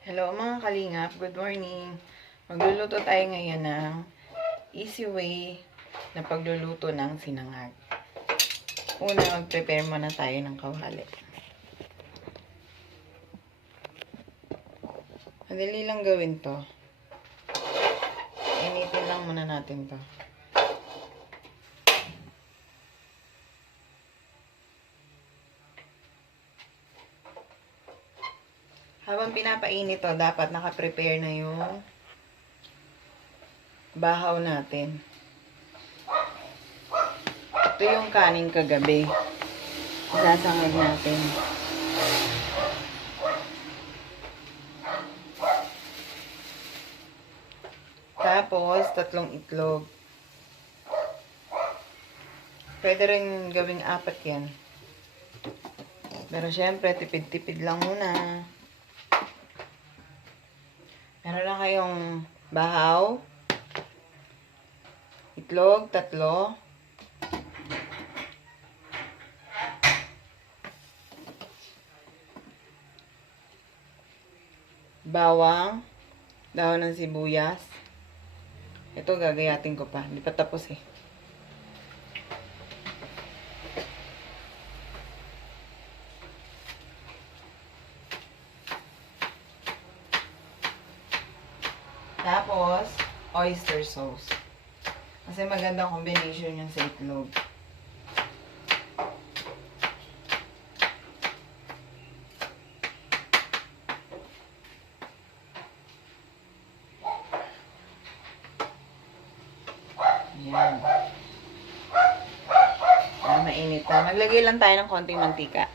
Hello mga kalingap, good morning. Magluluto tayo ngayon ng easy way na pagluluto ng sinangag. Una, mag-prepare muna tayo ng kawali. Madali lang gawin to. Initin lang muna natin to. Habang pinapainit to, dapat naka-prepare na yung bahaw natin. Ito yung kanin kagabi. Isasangag natin. Tapos, 3 itlog. Pwede rin gawing 4 yan. Pero syempre, tipid-tipid lang muna. Meron na kayong bahaw, itlog, 3. Bawang, dahon ng sibuyas. Ito gagayatin ko pa. Hindi pa tapos eh. Tapos, oyster sauce. Kasi magandang combination yung sa itlog. Ayan. Mainit na. Maglagay lang tayo ng konting mantika.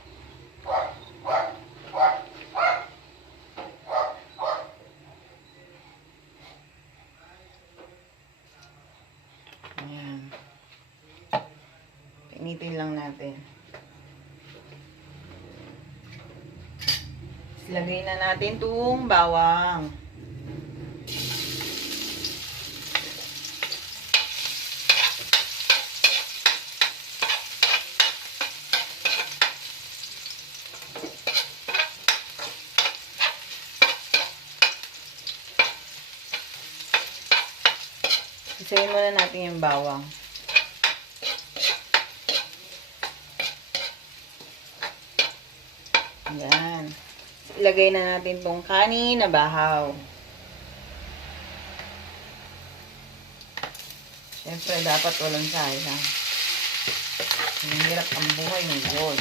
Ayan. Initin lang natin. Lagay na natin itong bawang. Isayin muna natin yung bawang. Ayan. Ilagay na natin itong kanin na bahaw. Siyempre, dapat walang sayang. Ang hirap ang buhay ngayon.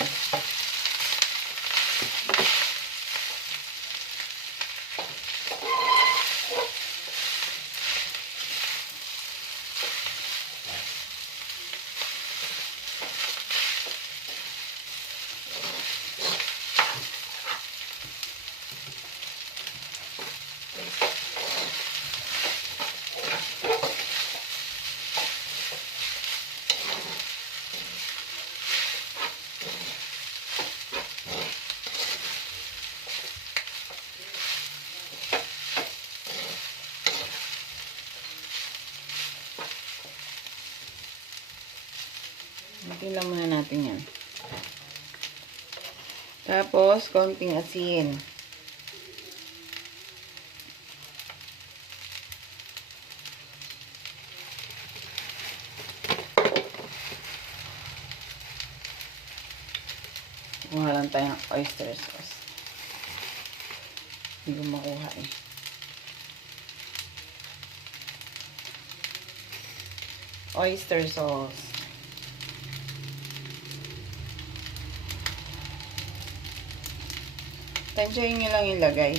Natin lang muna natin yan. Tapos, konting asin. Kuha lang tayo ng oyster sauce. Hindi ko makuha eh. Oyster sauce. Tansyahin nyo lang ilagay.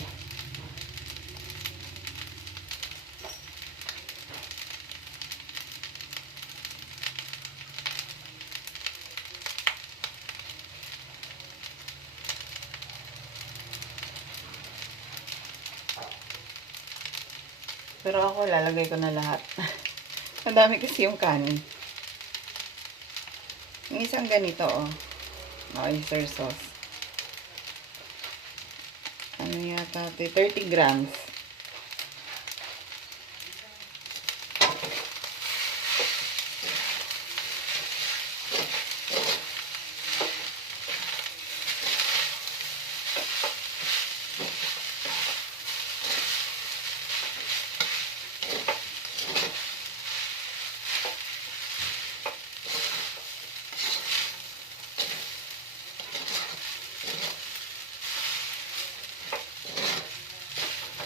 Pero ako lalagay ko na lahat. Madami kasi yung kanin. Yung isang ganito oh. Oyster sauce. Ano yata? 30 grams.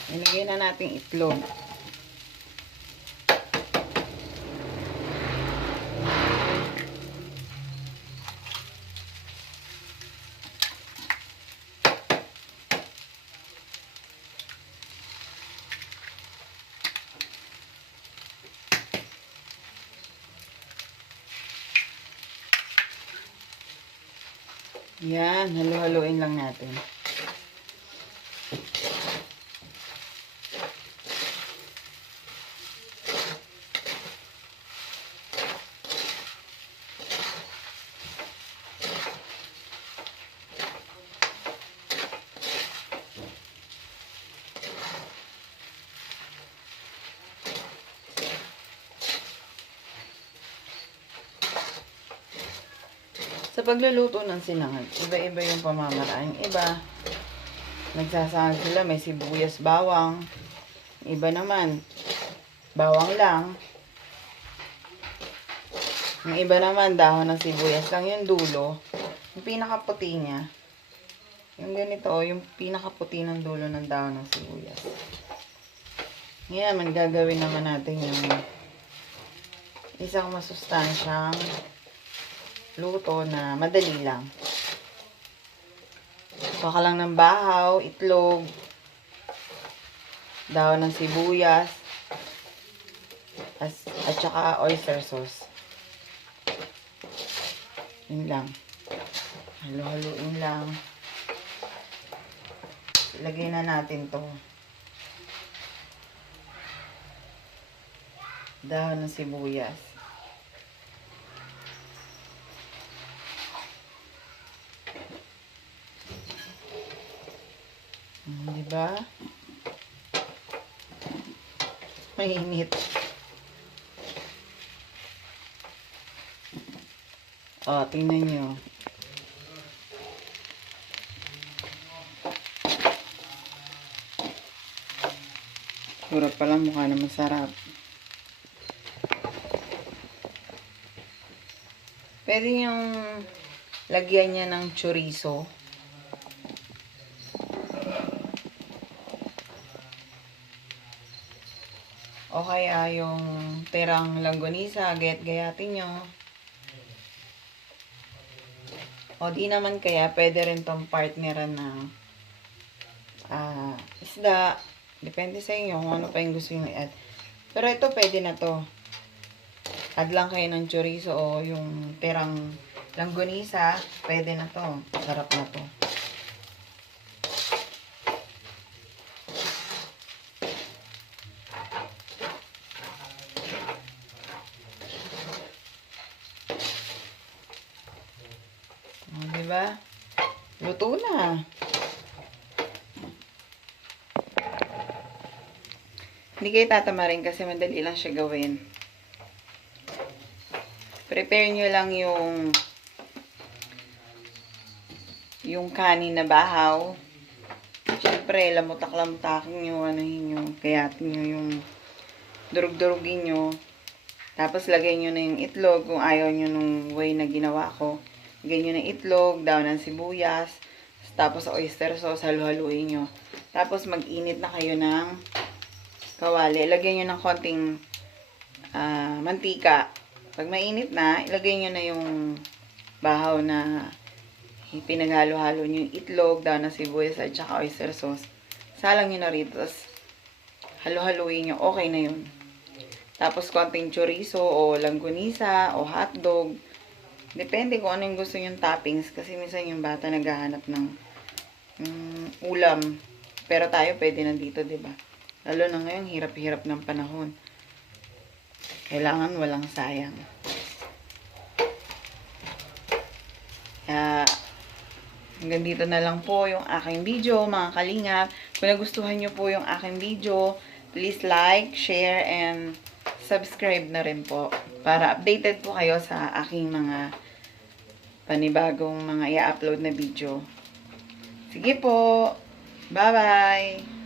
Ilagay na natin itlog. Yan, halo-haloin lang natin. Sa pagluluto ng sinangag, iba-iba yung pamamaraan. Iba, nagsasangag sila, may sibuyas, bawang. Iba naman, bawang lang. Yung iba naman, dahon ng sibuyas lang yung dulo. Yung pinakaputi niya. Yung ganito, yung pinakaputi ng dulo ng dahon ng sibuyas. Ngayon naman, gagawin naman natin yung isang masustansyang luto na madali lang. Baka lang ng bahaw, itlog, dahon ng sibuyas, at saka oyster sauce. Yun lang. Halo-haloin lang. Ilagay na natin to. Dahon ng sibuyas. Diba? Mainit. O, tingnan nyo. Surap pala, mukha na masarap. Pwede yung lagyan niya ng chorizo. O kaya yung tirang langgonisa, gayatin nyo. O di naman kaya, pwede rin tong partneran ng isda. Depende sa inyo kung ano pa yung gusto nyo i-add. Pero ito, pwede na to. Add lang kayo ng chorizo o yung tirang langgonisa, pwede na to. Sarap na to. Diba? Luto na. Hindi kayo tatamarin kasi madali lang siya gawin. Prepare nyo lang yung kanin na bahaw. Siyempre, lamutak-lamutakin nyo, kayatin nyo yung durug-durugin nyo. Tapos, lagay nyo na yung itlog kung ayaw nyo nung way na ginawa ko. Lagay nyo ng itlog, dahon ng sibuyas, tapos oyster sauce, halu-haluin nyo. Tapos, mag-init na kayo ng kawali. Ilagay nyo ng konting mantika. Pag mainit na, ilagay nyo na yung bahaw na pinaghalo-halo nyo yung itlog, dahon ng sibuyas, at saka oyster sauce. Salang nyo na rito. Tapos, halu-haluin nyo. Okay na yun. Tapos, konting chorizo o langgonisa o hotdog. Depende kung ano yung gusto nyong toppings. Kasi minsan yung bata naghahanap ng ulam. Pero tayo pwede nandito, diba? Lalo na ngayon, hirap-hirap ng panahon. Kailangan walang sayang. Kaya, hanggang dito na lang po yung aking video, mga kalingap. Kung nagustuhan nyo po yung aking video, please like, share, and subscribe na rin po. Para updated po kayo sa aking mga panibagong mga i-upload na video. Sige po. Bye-bye!